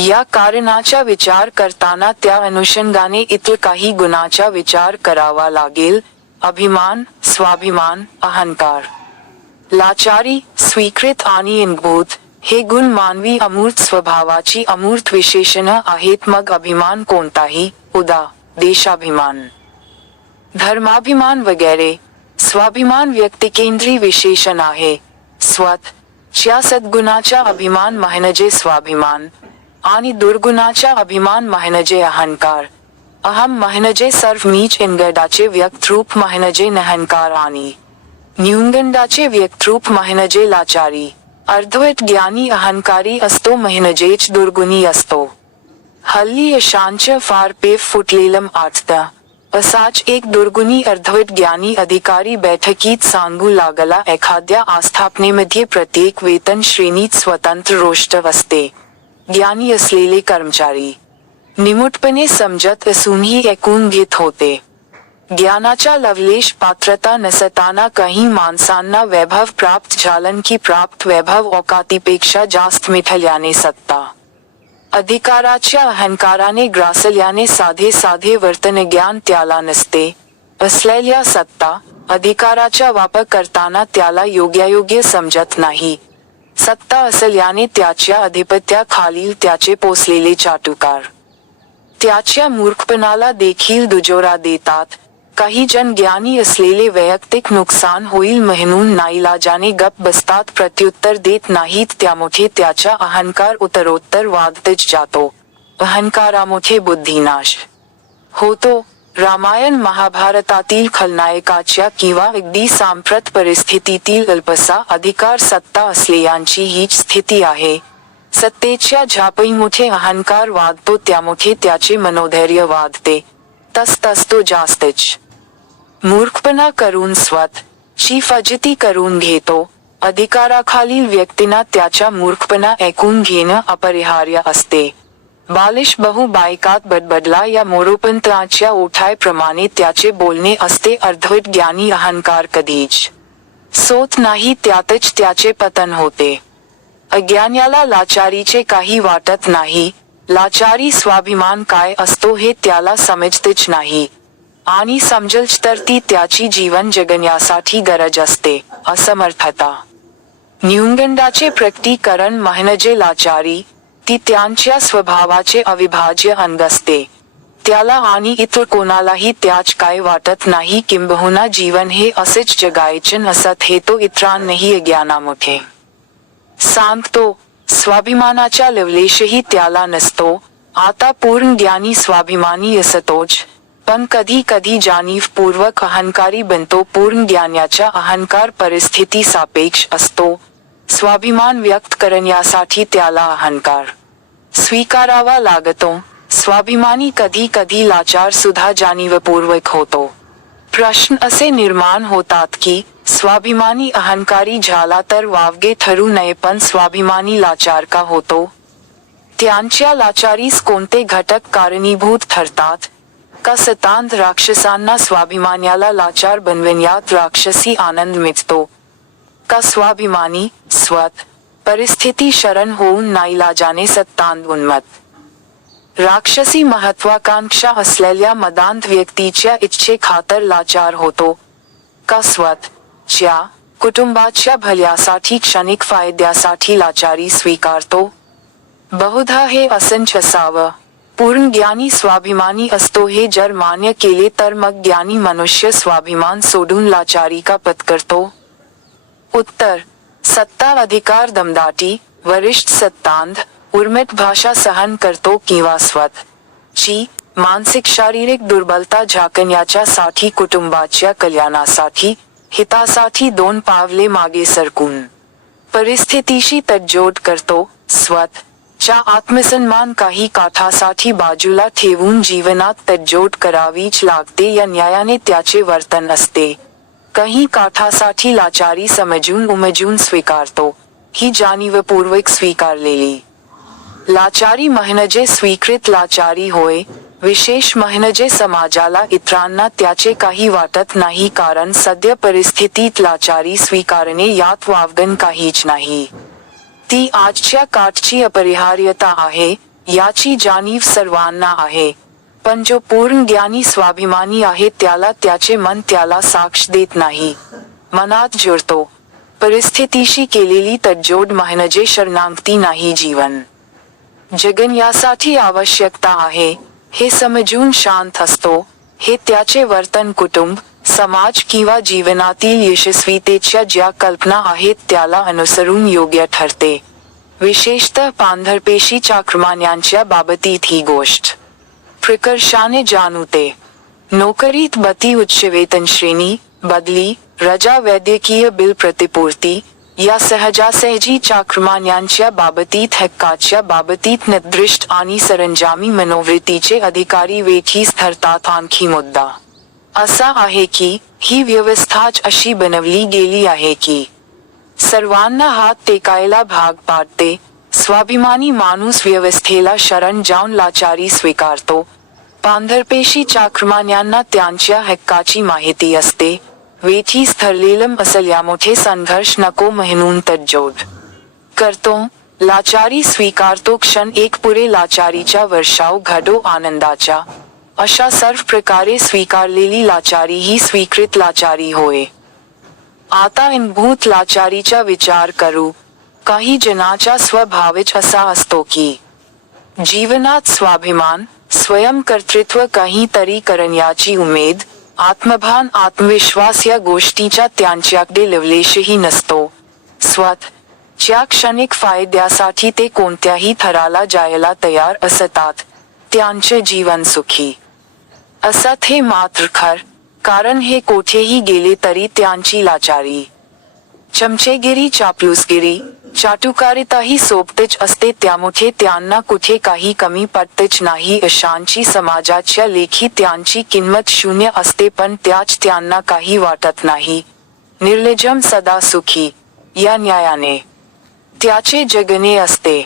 या कारणाचा विचार करताना त्या अनुषंगाने इतर काही गुणाचा विचार करावा लागेल. अभिमान, स्वाभिमान, अहंकार, लाचारी, स्वीकृत आणि इंगभूत हे गुण मानवी अमूर्त स्वभावाची अमूर्त विशेषणं आहेत. मग अभिमान कोणताही, उदा. देशाभिमान, धर्माभिमान वगैरे. स्वाभिमान व्यक्तिकेंद्री विशेषण आहे. स्वत च्या सद्गुणाचा अभिमान म्हणजे स्वाभिमान आणि दुर्गुणाचा अभिमान म्हणजे अहंकार. अहम म्हणजे सर्व नीच इंगडाचे व्यक्तरूप म्हणजे अहंकार आणि न्यूनगंडाचे व्यक्तरूप म्हणजे लाचारी. अर्धवट ज्ञानी अहंकारी असतो म्हणजेच दुर्गुणी असतो. हल्ली अशांच फार पेव फुटलेलं आठतं. असाच एक दुर्गुणी अर्धवट ज्ञानी अधिकारी बैठकीत सांगू लागला, एखाद्या आस्थापनेमध्ये प्रत्येक वेतन श्रेणीत स्वतंत्र रोस्टर असते. ज्ञानी असलेले कर्मचारी निमूटपणे समजत असूनही ऐकून घेत होते. ज्ञानाचा लवलेश पात्रता नसताना काही माणसांना वैभव प्राप्त झालं की प्राप्त वैभव औकातीपेक्षा जास्त मिळाल्याने सत्ता अधिकाराच्या अहंकाराने ग्रासल्याने साधे साधे वर्तन ज्ञान त्याला नसते. असलेल्या सत्ता अधिकाराचा वापर करताना त्याला योग्यायोग्य समजत नाही. सत्ता असल्याने त्याच्या अधिपत्याखालील त्याचे पोसलेले चाटुकार त्याच्या मूर्खपणाला देखील दुजोरा देतात. काही जण ज्ञानी असलेले वैयक्तिक नुकसान होईल म्हणून नाईलाजाने गप्प बसतात, प्रत्युत्तर देत नाहीत. त्यामुळे त्याचा अहंकार उत्तरोत्तर वाढतच जातो. अहंकारामुळे बुद्धिनाश होतो. रामायण महाभारतातील खलनायकाच्या किंवा अगदी सांप्रत परिस्थितीतील अल्पसा अधिकार सत्ता असलेल्यांची हीच स्थिती आहे. सत्तेच्या झापईमुळे अहंकार वाढतो, त्यामुळे त्याचे मनोधैर्य वाढते. तस तो जास्तच मूर्खपणा करून स्वत ची फजिती करून घेतो. अधिकाराखालील व्यक्तींना त्याच्या मूर्खपणा ऐकून घेणं अपरिहार्य असते. बालिश बहु बायकात बडबडला या मोरोपंतांच्या ओठायप्रमाणे त्याचे बोलणे असते. अर्धवट ज्ञानी अहंकार कधीच सोत नाही, त्यातच त्याचे पतन होते. अज्ञान्याला लाचारीचे काही वाटत नाही. लाचारी स्वाभिमान काय असतो हे त्याला समजतच नाही आणि समजलच तर ती त्याची जीवन जगण्यासाठी गरज असते. असमर्थता न्यूनगंडाचे प्रकटीकरण म्हणजे लाचारी. ती त्यांच्या स्वभावाचे अविभाज्य अंग असते. त्याला आणि इतर कोणालाही त्याच काय वाटत नाही. किंबहुना जीवन हे असेच जगायचे नसत हे तो इतरांनाही अज्ञानामुळे सांगतो. स्वाभिमानाचा लवलेशही त्याला नसतो. आता पूर्ण ज्ञानी स्वाभिमानी असतोच, पण कधी कधी जाणीवपूर्वक अहंकारी बनतो. पूर्ण ज्ञानाचा अहंकार परिस्थिती सापेक्ष असतो. स्वाभिमान व्यक्त करण्यासाठी त्याला अहंकार स्वीकारावा लागतो. स्वाभिमानी कधी कधी लाचार सुद्धा जाणीवपूर्वक होतो. प्रश्न असे निर्माण होतात की स्वाभिमानी अहंकारी झाला तर वावगे ठरू नये, पण स्वाभिमानी लाचार का होतो? त्यांच्या लाचारीस कोणते घटक कारणीभूत ठरतात? का सतांत राक्षसांना स्वाभिमान्याला लाचार बनविण्यात राक्षसी आनंद मिळतो? का स्वाभिमानी स्वत परिस्थिती शरण होऊन नाईलाजाने सत्तांत उन्मत्त राक्षसी महत्वाकांक्षा असलेल्या मदांत व्यक्तीच्या इच्छेखातर लाचार होतो? का स्वत च्या कुटुंबाच्या भल्यासाठी क्षणिक फायद्यासाठी लाचारी स्वीकारतो? बहुधा हे असंच असावं. पूर्ण ज्ञानी स्वाभिमानी असतो हे जर मान्य केले तर मग ज्ञानी मनुष्य स्वाभिमान सोडून लाचारी का पत्करतो? उत्तर: सत्ता अधिकार दमदाटी, वरिष्ठ सत्तांध, उर्मिट भाषा सहन करतो किंवा स्वत ची मानसिक शारीरिक दुर्बलता झाकण्याच्या साठी कुटुंबाच्या कल्याणासाठी हितासाठी 2 पावले मागे सरकून परिस्थितीशी तडजोड करतो. स्वत च्या आत्मसन्मान काही काठासाठी बाजूला ठेवून जीवनात तडजोड करावीच लागते या न्यायाने त्याचे वर्तन असते. काही काठासाठी लाचारी समजून उमजून स्वीकारतो. ही जाणीवपूर्वक स्वीकारलेली लाचारी म्हणजे स्वीकृत लाचारी होय. विशेष म्हणजे समाजाला इतरांना त्याचे काही वाटत नाही, कारण सद्य परिस्थितीत लाचारी स्वीकारणे यात वावगं काहीच नाही. ती आजच्या काळची अपरिहार्यता आहे. याची जाणीव सर्वांना आहे, पण जो पूर्ण ज्ञानी स्वाभिमानी आहे त्याला त्याचे मन त्याला साक्ष देत नाही, मनात जुळतो. परिस्थितीशी केलेली तडजोड म्हणजे शरणागती नाही. जीवन जगन यासाठी आवश्यकता आहे हे समजून शांत असतो. हे त्याचे वर्तन कुटुंब, समाज किंवा जीवनातील यशस्वीतेच्या ज्या कल्पना आहेत त्याला अनुसरून योग्य ठरते. विशेषतः पांढरपेशी चाक्रमान्यांच्या बाबतीत ही गोष्ट प्रकर्षाने जाणवते. नोकरीत बढती, उच्च वेतन श्रेणी, बदली, रजा, वैद्यकीय बिल प्रतिपूर्ती या सहजासहजी चाक्रमान्यांच्या बाबतीत हक्काच्या बाबतीत निर्दिष्ट आणि सरंजामी मनोवृत्तीचे अधिकारी वेठीस धरतात. आणखी मुद्दा असा आहे की ही व्यवस्थाच अशी बनवली गेली आहे की सर्वांना हात टेकायला भाग पाडते. स्वाभिमानी माणूस व्यवस्थेला शरण जाऊन लाचारी स्वीकारतो. पांढरपेशी चाक्रमान्यांना त्यांच्या हक्काची माहिती असते. वेठीस धरलेलं असल्या मोठे संघर्ष नको म्हणून तडजोड करतो. लाचारी स्वीकारतो. क्षण एक पुरे लाचारीचा वर्षाव घडो आनंदाचा. अशा सर्व प्रकारे स्वीकारलेली लाचारी ही स्वीकृत लाचारी होय. आता अनुभूत लाचारीचा विचार करू. काही जनाचा स्वभावच असा असतो की जीवनात स्वाभिमान, स्वयंकर्तृत्व, काहीतरी करण्याची उमेद, आत्मभान, आत्मविश्वास या गोष्टीचा त्यांच्याकडे लवलेशही नसतो. स्वतःच्या क्षणिक फायद्यासाठी ते कोणत्याही थराला जायला तयार असतात. त्यांचे जीवन सुखी असत हे मात्र खरं, कारण हे कोठेही गेले तरी त्यांची लाचारी, चमचेगिरी, चापलूसगिरी, चाटुकारिताही सोबतच असते. त्यामुळे त्यांना कुठे काही कमी पडतच नाही. अशांची समाजाच्या लेखी त्यांची किंमत शून्य असते, पण त्याच त्यांना काही वाटत नाही. निर्लज्जम, सदा सुखी या न्यायाने त्याचे जगणे असते.